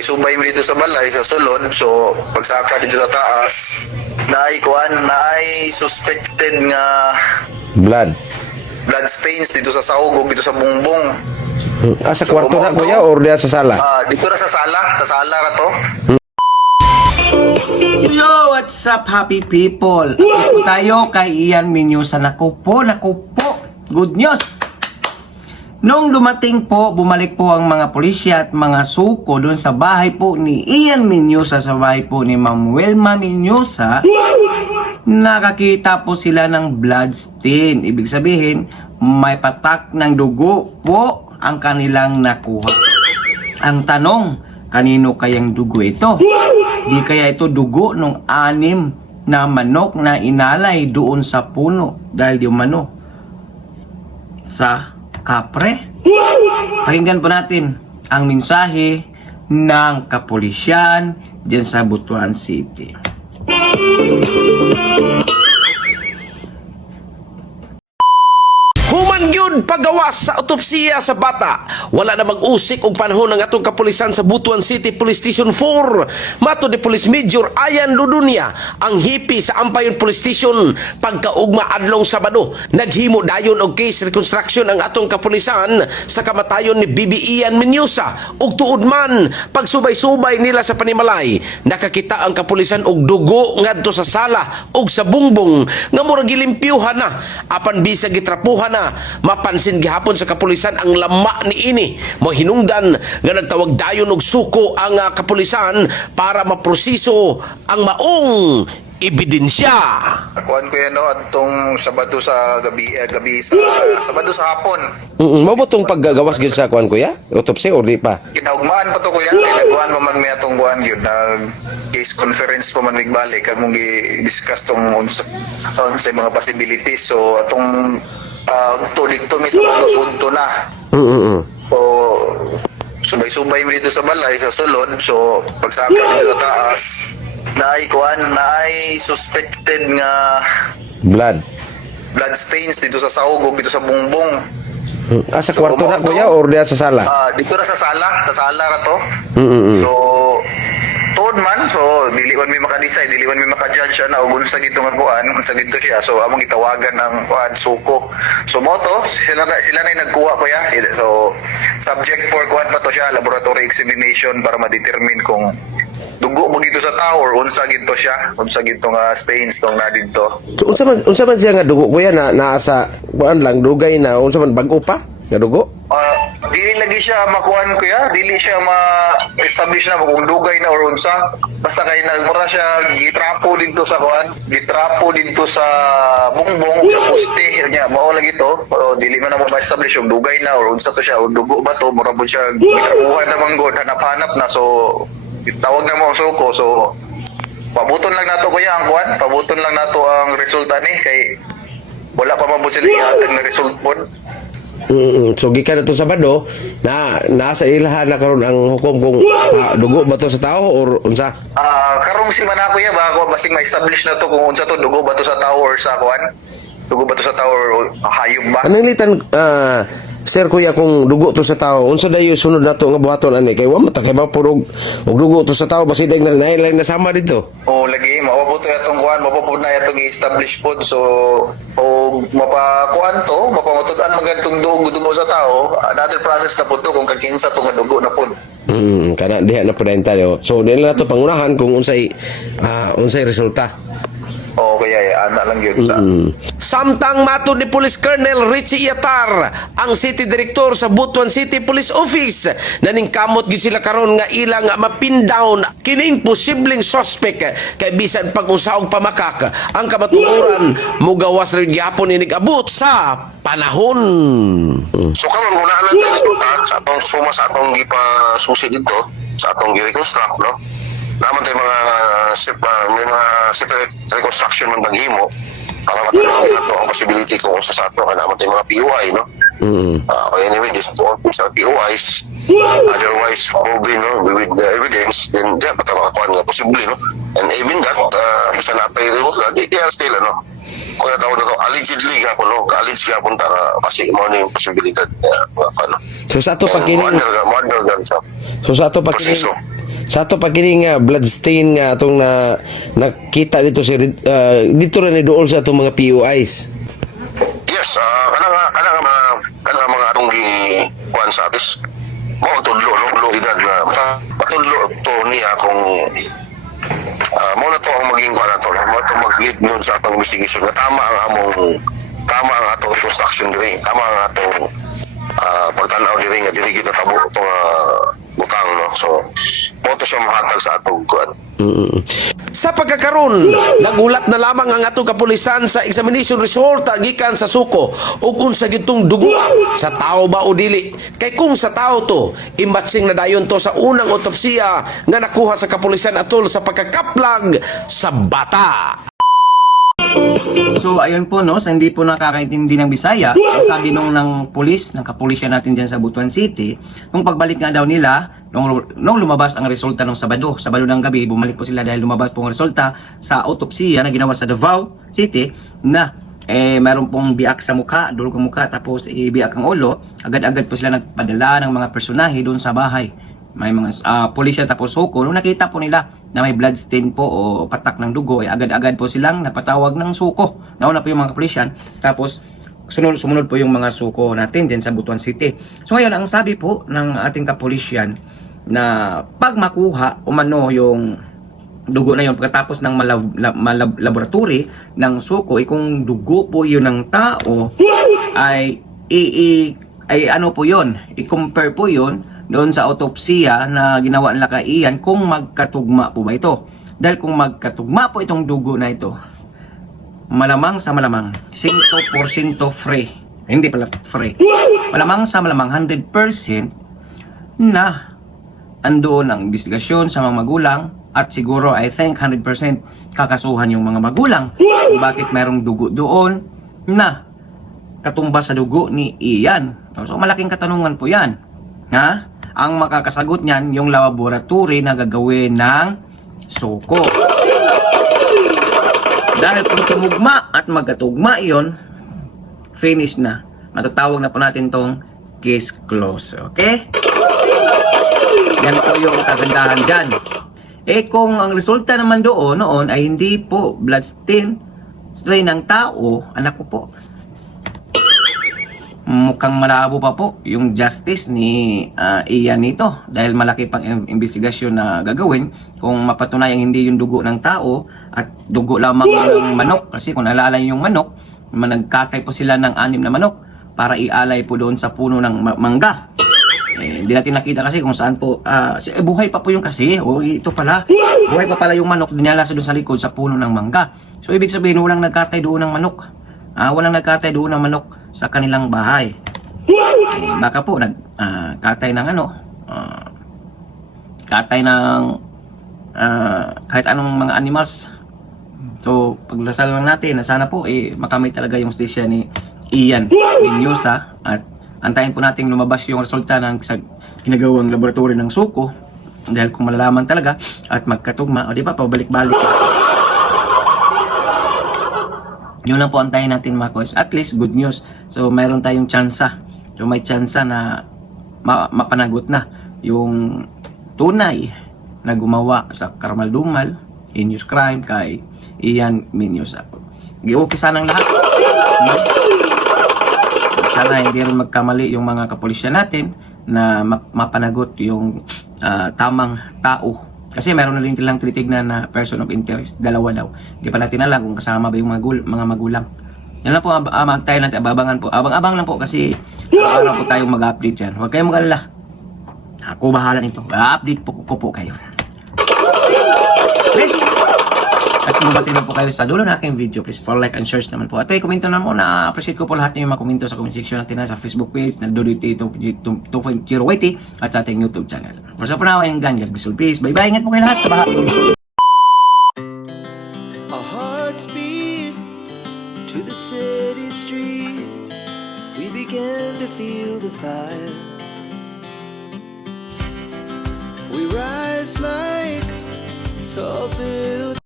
subay-subay mo dito sa balay sa sulod. So pagsaka dito sa taas, naay suspected nga Blood. blood stains dito sa sahog ug dito sa bungbong. Sa kwarto na kuya or diya sa sala? Dito ra sa sala ra to. Yo, what's up happy people? Ito tayo kay Ian Menyosa. Naku po. Good news! Nung dumating po, bumalik po ang mga pulisya at mga suko doon sa bahay po ni Ian Menyosa, sa bahay po ni Ma'am Wilma Menyosa. Nakakita po sila ng blood stain. Ibig sabihin, may patak ng dugo po ang kanilang nakuha. Ang tanong, kanino kayang dugo ito? Di kaya ito dugo ng 6 na manok na inalay doon sa puno dahil yung mano sa kapre? Pakinggan po natin ang mensahe ng kapulisyan dyan sa Butuan City. Human gyud pagawas sa otopsiya sa bata. Wala na mag-usik og panahon ng atong kapulisan sa Butuan City Police Station 4. Mato ni Police Major Ayan Ludunia, ang hipi sa Ampayon Police Station, pagkaugma adlong Sabado, naghimo dayon og case reconstruction ang atong kapulisan sa kamatayon ni Bibi Ian Menyosa. Ug tuod man pagsubay-subay nila sa panimalay, nakakita ang kapulisan og dugo ngadto sa sala ug sa bungbong nga murag gilimpyuhan na, apan bisag gitrapuhan na. Mapansin gihapon sa kapulisan ang lama ni ini. Mahinungdan nga nagtawag dayon og suko ang kapulisan para maproseso ang maong ebidensya. Kuan ko yan no, atong Sabado sa gabi Sabado sa hapon. Mabutong paggagawas gyud sa kuan kuya? Autopsy or di pa? Kinaugmaan pa to kuya, nagkuhan mo man may atong kuan gyud nag case conference pa man migbalik kag mong gi-discuss tong unsa mga possibilities. So atong dito may sa na. So subay-subay mo dito sa balay sa sulod. So pagsaka dito sa taas, naay suspected nga Blood stains dito sa sahog ug dito sa bungbong. sa kwarto na kuya or diya sa sala? Dito ra sa sala ra to. So tuod man, so dili man mi maka-decide, dili man mi maka-judge na ug unsa gito nga kuan, unsa gito siya. So among gitawagan ng kuan suko. So mo to sila na nagkuha kuya. So subject for kuan pa to siya, laboratory examination para ma-determine kung dugo mo gito sa tao or unsa gito siya, unsa gito nga stains tong na dito. So, unsa man siya nga dugo kuya na naa sa kuan lang dugay na unsa man bag-o pa nga dugo? Dili lagi siya makuan kuya, dili siya ma-establish na kung dugay na or unsa. Basta kay nagmura siya gitrapo dito sa kuan, gitrapo dito sa bungbong sa poste niya. Mao lagi to, pero dili man na ma-establish yung dugay na or unsa to siya, o dugo ba to, mura po siya gitrapuhan na manggod, hanap-hanap na. So tawag na mo ang suko. So pabuton lang nato kuya ang kuan, pabuton lang nato ang resulta ni kay wala pa man sila ihatag na result pod. So gikan ito Sabado na nasa ilahan na karon ang hukom kung dugo ba to sa tao or unsa? Karong si manako ya ba ako basing ma-establish na to kung unsa to, dugo ba to sa tao or sa kuan? Dugo ba to sa tao or hayop ba? Anong litan sir kuya kung dugo to sa tao unsa dayo sunod nato nga buhaton ani kay wa matakay ba purog og dugo to sa tao basi dag na nailay na sama dito. Lagi mapabuto atong kuan, mapapud na atong i-establish pod. So mapakuan to, mapamatud-an magantong dugo sa tao. Another process na pod to kung kakinsa to nga dugo na pod. Kana diha na pud tayo. So nila nato pangunahan kung unsay resulta. Kaya ana lang yun sa. Samtang matud ni Police Colonel Richie Iatar, ang City Director sa Butuan City Police Office, naningkamot gid sila karon nga ilang mapin down kining posibleng suspect kay bisan pag-usaog pamakak ang kamatuoran mugawas rin gyapon inig abot sa panahon. So karon muna na tayo resulta sa atong suma sa atong gipasusi dito sa atong gi-reconstruct, no? Naman tayo may mga separate reconstruction man baghimo para matanong nato ang possibility kung sa ato ka naman tayo mga POI, no? Anyway, this to all sa POIs, otherwise probably, no, with the evidence, then diyan patawag nga posible, no? And even that, isa na pa yung remote, they are still, ano, kung natawag na to, allegedly ka po, no? Alleged ka punta ka, kasi mo na yung posibilidad, ano. So sa ato pagkining Mother, so sa ato pagkining Sa ato pa kini nga bloodstain nga atong nakita dito si dito rin ni duol sa atong mga POIs. Yes, kana nga mga atong kuan sa atis. Mo tudlo lo edad na patudlo to niya kung mo na to ang maging kuan ato. Mo to mag-lead nun sa atong investigation nga tama ang atong construction diri. Tama ang atong pagtanaw diri nga diri kita tabo itong butang, no. So mo to siya mahatag sa atong kuan. Sa pagkakaroon, nagulat na lamang ang atong kapulisan sa examination result gikan sa suko o kung sa gitong duguan sa tao ba o dili. Kay kung sa tao to, imbatsing na dayon to sa unang otopsiya nga nakuha sa kapulisan atol sa pagkakaplag sa bata. So ayun po, no, sa hindi po nakakaintindi ng Bisaya, ang sabi ng pulis, ng kapulisya natin dyan sa Butuan City, nung pagbalik nga daw nila, nung lumabas ang resulta ng Sabado ng gabi, bumalik po sila dahil lumabas po ang resulta sa autopsiya na ginawa sa Davao City na mayroon pong biak sa mukha, durog ang mukha, tapos biak ang ulo. Agad-agad po sila nagpadala ng mga personahe doon sa bahay. May mga pulisya tapos suko. Nung nakita po nila na may bloodstain po o patak ng dugo, agad-agad po silang napatawag ng suko. Nauna po yung mga pulisyan, tapos sumunod po yung mga suko natin din sa Butuan City. So ngayon, ang sabi po ng ating kapulisyan na pag makuha umano yung dugo na yun pagkatapos ng laboratory ng suko, kung dugo po yun ng tao, ay ano po yun, i-compare po yun doon sa autopsiya na ginawa nila kay Ian kung magkatugma po ba ito. Dahil kung magkatugma po itong dugo na ito, malamang sa malamang 100% free. Hindi pala free. Malamang sa malamang 100% na andoon ang investigasyon sa mga magulang, at siguro I think 100% kakasuhan yung mga magulang kung bakit mayroong dugo doon na katumbas sa dugo ni Ian. So malaking katanungan po yan. Ha? Ang makakasagot niyan yung laboratory na gagawin ng suko. Dahil kung tumugma at magkatugma yon, finish na. Matatawag na po natin tong case close. Okay? Yan po yung kagandahan dyan. Kung ang resulta naman noon ay hindi po bloodstain strain ng tao, anak ko po, mukhang malabo pa po yung justice ni Ian nito, dahil malaki pang investigasyon na gagawin kung mapatunayang hindi yung dugo ng tao at dugo lamang ng manok. Kasi kung naalala yung manok, nagkatay po sila ng 6 na manok para ialay po doon sa puno ng mangga. Hindi natin nakita kasi kung saan po buhay pa po yung kasi ito pala, buhay pa pala yung manok, dinala sa doon sa likod sa puno ng mangga. So ibig sabihin walang nagkatay doon ng manok. Walang nagkatay doon ng manok sa kanilang bahay. Baka po nagkatay ng katay ng kahit anong mga animals. So pagdasal lang natin na sana po makamit talaga yung station ni Ian Menyosa, at antayin po natin lumabas yung resulta ng ginagawang laboratory ng suko, dahil kung malalaman talaga at magkatugma, o di ba, pabalik-balik. Yun lang po antayin natin mga koys. At least good news. So mayroon tayong tsansa. So may tsansa na mapanagot na yung tunay na gumawa sa Karumal-Dumal, heinous crime kay Ian Menyosa. Okay sanang lahat. Sana hindi rin magkamali yung mga kapulisya natin na mapanagot yung tamang tao. Kasi meron na rin silang tinitignan na person of interest. Dalawa daw. Hindi pa natin alam kung kasama ba yung mga magulang. Yan lang po, tayo natin, abang-abang lang po kasi araw po tayong mag-update dyan. Huwag kayong mag-alala. Ako bahala nito. Update po kayo. Please, at kung bumati na po kayo sa dulo na aking video, please follow, like, and share naman po. At may komento naman po, na-appreciate ko po lahat ng mga komento sa comment section natin sa Facebook page, na Dodito2.0YT, at sa ating YouTube channel. For now, and God bless you. Peace. Bye-bye. Ingat po kayo lahat sa baha. Our hearts beat to the city streets. We began to feel the fire. We rise like tall buildings.